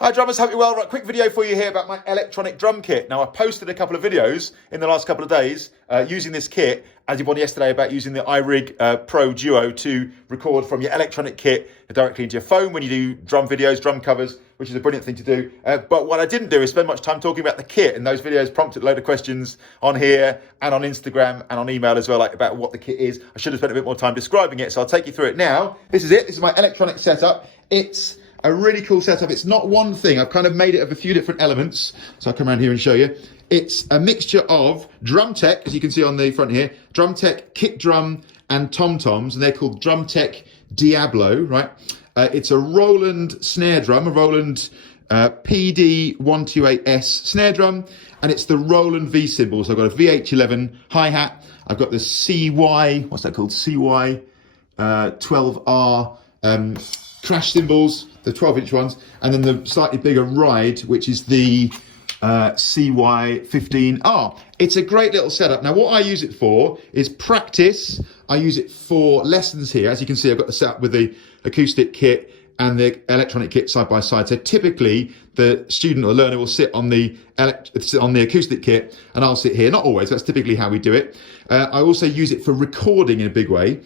Hi drummers, hope you're well. Right, quick video for you here about my electronic drum kit. Now I posted a couple of videos in the last couple of days using this kit, as you one yesterday about using the iRig Pro Duo to record from your electronic kit directly into your phone when you do drum videos, drum covers, which is a brilliant thing to do. But what I didn't do is spend much time talking about the kit, and those videos prompted a load of questions on here and on Instagram and on email as well, like about what the kit is. I should have spent a bit more time describing it, so I'll take you through it now. This is it. This is my electronic setup. It's a really cool setup. It's not one thing. I've kind of made it of a few different elements. So I'll come around here and show you. It's a mixture of Drumtec, as you can see on the front here, Drumtec, kick drum and tom-toms, and they're called Drumtec Diabolo, right? It's a Roland snare drum, a Roland PD128S snare drum, and it's the Roland V-Cymbals. I've got a VH11 hi-hat. I've got the CY, what's that called? CY 12R crash cymbals, the 12-inch ones, and then the slightly bigger ride, which is the CY15R. It's a great little setup. Now, what I use it for is practice. I use it for lessons here. As you can see, I've got the setup with the acoustic kit and the electronic kit side by side. So typically, the student or learner will sit on the acoustic kit, and I'll sit here. Not always. That's typically how we do it. I also use it for recording in a big way.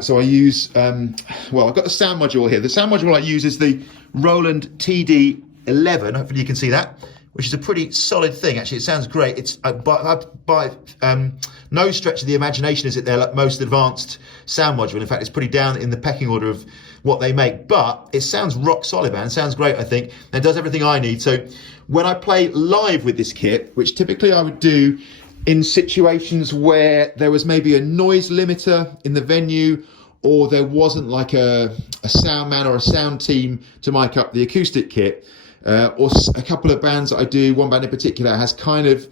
So I use, well, I've got the sound module here. The sound module I use is the Roland TD11. Hopefully you can see that, which is a pretty solid thing. Actually, it sounds great. It's by no stretch of the imagination is it their most advanced sound module. In fact, it's pretty down in the pecking order of what they make, but it sounds rock solid, man. It sounds great, I think, and it does everything I need. So when I play live with this kit, which typically I would do in situations where there was maybe a noise limiter in the venue, or there wasn't like a sound man or a sound team to mic up the acoustic kit, or a couple of bands that I do, one band in particular has kind of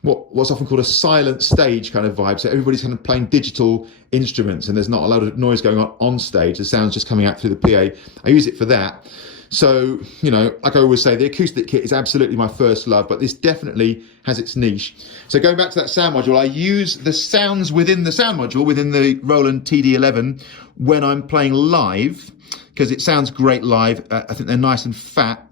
what's often called a silent stage kind of vibe. So everybody's kind of playing digital instruments and there's not a lot of noise going on stage. The sound's just coming out through the PA. I use it for that. So, you know, like I always say, the acoustic kit is absolutely my first love, but this definitely has its niche. So going back to that sound module, I use the sounds within the sound module, within the Roland TD11, when I'm playing live, because it sounds great live. I think they're nice and fat.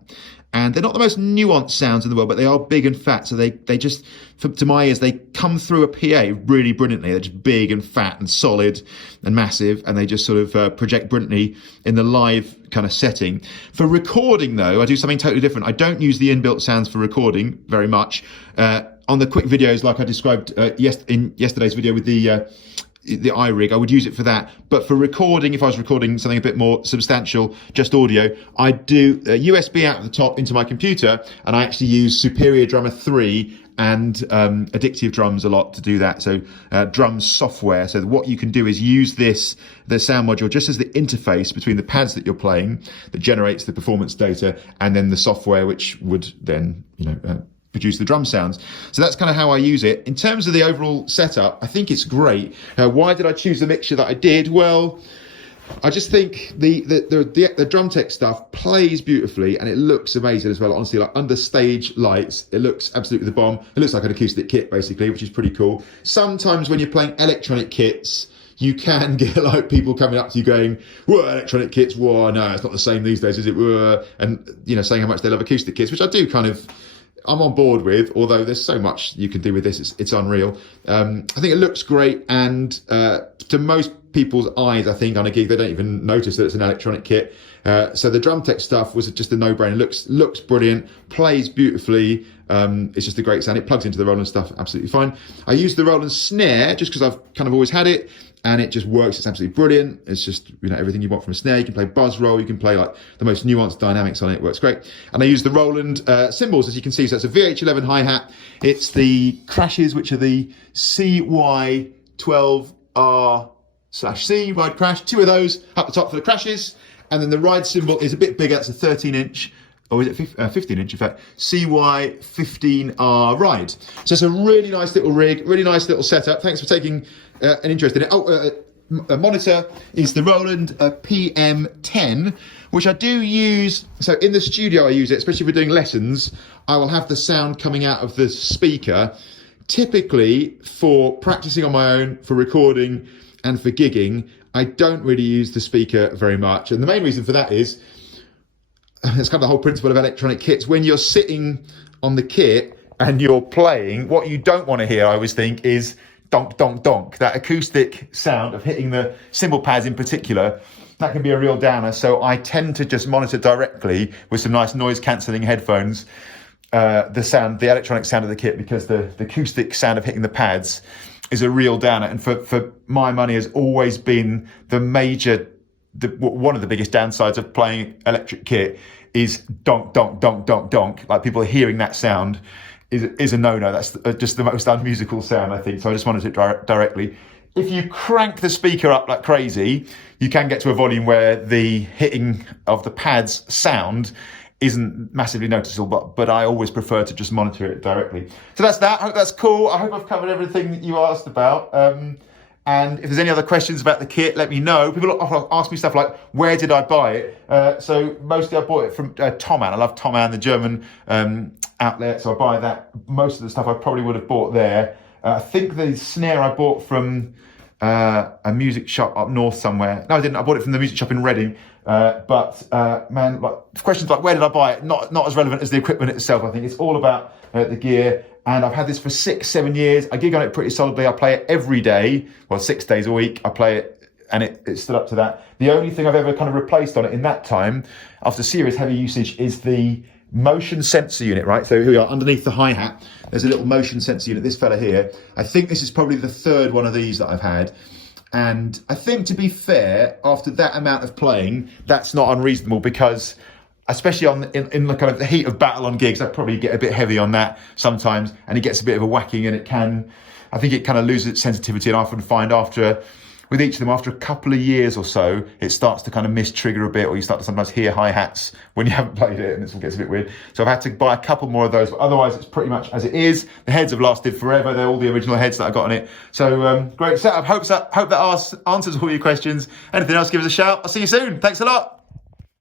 And they're not the most nuanced sounds in the world, but they are big and fat. So they just, to my ears, they come through a PA really brilliantly. They're just big and fat and solid and massive, and they just sort of project brilliantly in the live kind of setting. For recording, though, I do something totally different. I don't use the inbuilt sounds for recording very much. On the quick videos, like I described in yesterday's video with the iRig, I would use it for that. But for recording, if I was recording something a bit more substantial, just audio, I do a USB out at the top into my computer, and I actually use Superior Drummer 3 and Addictive Drums a lot to do that. So drum software. So what you can do is use the sound module just as the interface between the pads that you're playing that generates the performance data, and then the software which would then, you know, produce the drum sounds. So that's kind of how I use it. In terms of the overall setup, I think it's great. Why did I choose the mixture that I did? Well, I just think the Drumtec stuff plays beautifully, and it looks amazing as well. Honestly, like under stage lights, it looks absolutely the bomb. It looks like an acoustic kit basically, which is pretty cool. Sometimes when you're playing electronic kits, you can get like people coming up to you going, "Whoa, electronic kits, whoa, no, it's not the same these days, is it?" Whoa, and you know, saying how much they love acoustic kits, which I do kind of, I'm on board with, although there's so much you can do with this, it's unreal. I think it looks great, and to most people's eyes, I think on a gig, they don't even notice that it's an electronic kit. So the Drumtec stuff was just a no-brainer. Looks brilliant, plays beautifully. It's just a great sound. It plugs into the Roland stuff absolutely fine. I use the Roland snare just because I've kind of always had it, and it just works. It's absolutely brilliant. It's just, you know, everything you want from a snare. You can play buzz roll. You can play like the most nuanced dynamics on it. It works great. And I use the Roland cymbals, as you can see. So it's a VH11 hi-hat. It's the crashes, which are the CY12R/C ride crash. Two of those up the top for the crashes. And then the ride cymbal is a bit bigger. It's a 13-inch. Or is it 15-inch, in fact, CY15R ride. So it's a really nice little rig, really nice little setup. Thanks for taking an interest in it. A monitor is the Roland PM10, which I do use. So in the studio I use it, especially if we're doing lessons. I will have the sound coming out of the speaker, typically for practicing on my own, for recording and for gigging. I don't really use the speaker very much. And the main reason for that is, That's kind of the whole principle of electronic kits. When you're sitting on the kit and you're playing, what you don't want to hear, I always think, is donk, donk, donk. That acoustic sound of hitting the cymbal pads in particular, that can be a real downer. So I tend to just monitor directly with some nice noise cancelling headphones the electronic sound of the kit, because the acoustic sound of hitting the pads is a real downer. And for my money has always been one of the biggest downsides of playing electric kit is donk, donk, donk, donk, donk. Like, people hearing that sound is a no-no. That's just the most unmusical sound, I think. So I just monitor it directly. If you crank the speaker up like crazy, you can get to a volume where the hitting of the pads sound isn't massively noticeable, but I always prefer to just monitor it directly. So that's that. I hope that's cool. I hope I've covered everything that you asked about. And if there's any other questions about the kit, let me know. People often ask me stuff like, where did I buy it? So mostly I bought it from Thomann. I love Thomann, the German outlet. So I buy that. Most of the stuff I probably would have bought there. I think the snare I bought from a music shop up north somewhere. No, I didn't. I bought it from the music shop in Reading. Man, like, questions like, where did I buy it? Not as relevant as the equipment itself. I think it's all about the gear. And I've had this for 6-7 years. I gig on it pretty solidly. I play it every day. Well, 6 days a week. I play it, and it stood up to that. The only thing I've ever kind of replaced on it in that time, after serious heavy usage, is the motion sensor unit, right? So here we are, underneath the hi-hat, there's a little motion sensor unit, this fella here. I think this is probably the third one of these that I've had. And I think, to be fair, after that amount of playing, that's not unreasonable, because especially in the kind of the heat of battle on gigs, I probably get a bit heavy on that sometimes, and it gets a bit of a whacking, and I think it kind of loses its sensitivity. And I often find with each of them, after a couple of years or so, it starts to kind of mistrigger a bit, or you start to sometimes hear hi-hats when you haven't played it, and it gets a bit weird. So I've had to buy a couple more of those, but otherwise it's pretty much as it is. The heads have lasted forever. They're all the original heads that I got on it. So great setup. Hope that answers all your questions. Anything else, give us a shout. I'll see you soon. Thanks a lot.